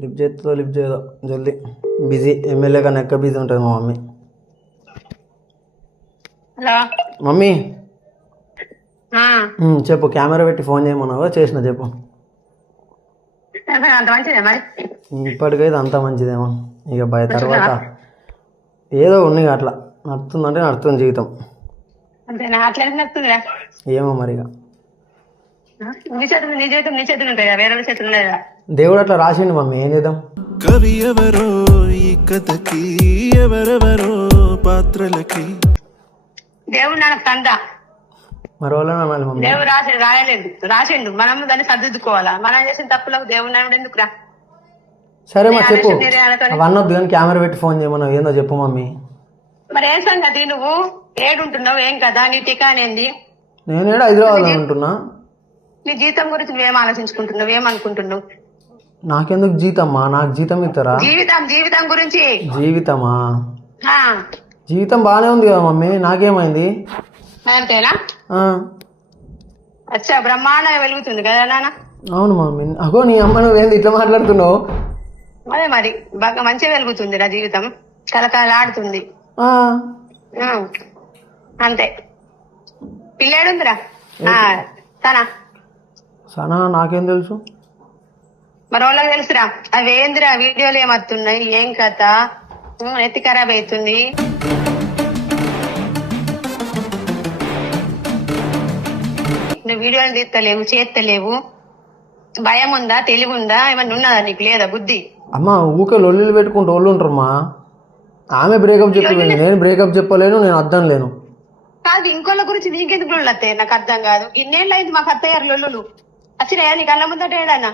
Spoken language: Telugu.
లిఫ్ట్ చేస్తుందో లిఫ్ట్ చేయదో జల్దీ. బిజీ ఎమ్మెల్యే కన్నా ఎక్క బిజీ ఉంటుంది మా మమ్మీ. హలో. మమ్మీ. చెప్పు కెమెరా పెట్టి ఫోన్ చేయమన్నావా? చేసిన చెప్పు. ఇప్పటికైతే అంత మంచిదేమో. ఇక బయ తర్వాత ఏదో ఉన్నాయి అట్లా. నడుతుందంటే నడుతుంది జీవితం. ఏమో మరి ఇక నీ చేతులు నీ చేతులు నీ చేతులు ఉంటాయి వేరే చేతులు లేదా దేవుడు అట్లా రాసిండు మమ్మీ ఏం చేద్దాం? కవి ఎవరో ఈ కథకి ఎవరెవరో పాత్రలకి. దేవుడు నాకు తంద. మరి మమ్మీ. దేవుడు రాసి రాయలేదు. రాసిండు. మనం దాన్ని సర్దిద్దుకోవాలా? మనం చేసిన తప్పులకు దేవుడు నాయుడు ఎందుకురా సరే మా చెప్పు. అవన్నీ వద్దు కానీ కెమెరా పెట్టి ఫోన్ చేయమన్నావు. ఏందో చెప్పు మమ్మీ. మరి ఏం సంగతి నువ్వు? ఏడుంటున్నావు? ఏం కదా? నీ టికానేంది నేను ఏడా హైదరాబాద్ ఉంటున్నా. నీ జీతం గురించి నువ్వేం ఆలోచించుకుంటున్నావు? ఏమనుకుంటున్నావు? నాకెందుకు జీతమ్మా? నాకు జీతం ఇస్తారా జీవితం జీవితం గురించి. జీవితమా? ఆ, జీవితం బాగానే ఉంది కదా మమ్మీ నాకేమైంది? అంతేనా? ఆ, అచ్చా బ్రహ్మాండంగా వెలుగుతుంది కదా నాన్న. అవును మమ్మీ. అగో నీ అమ్మ నువ్వేంది ఇట్లా మాట్లాడుతున్నావు? అదే మరి బాగా మంచిగా వెలుగుతుంది నా జీవితం. కలకలాడుతుంది ఆ, ఆ, అంతే. పిల్లాడుందిరా. ఆ, తన. సనా నాకేం తెలుసు? మరి వాళ్ళకి తెలుసురా. అవి ఏందిరా? వీడియోలు ఏమత్తున్నాయి? ఏం కథ? ఎత్తి ఖరాబ్ అవుతుంది నువ్వు వీడియోలు తీస్తలేవు చేస్తలేవు భయం ఉందా తెలివి ఉందా ఏమన్నా ఉన్నదా నీకు? లేదా బుద్ధి? అమ్మ ఊకే లొల్లిలు పెట్టుకుంటూ వాళ్ళు ఉంటారమ్మా. ఆమె బ్రేకప్ చెప్పింది నేను బ్రేకప్ చెప్పలేను నేను అర్థం లేను. కాదు ఇంకోళ్ళ గురించి నీకెందుకు లొల్లు అత్తయ్య? నాకు అర్థం కాదు. ఇన్నేళ్ళు అయింది మాకు అత్తయ్యారు లొల్లులు. వచ్చినాయా నీ కళ్ళ ముందట ఏడన్నా?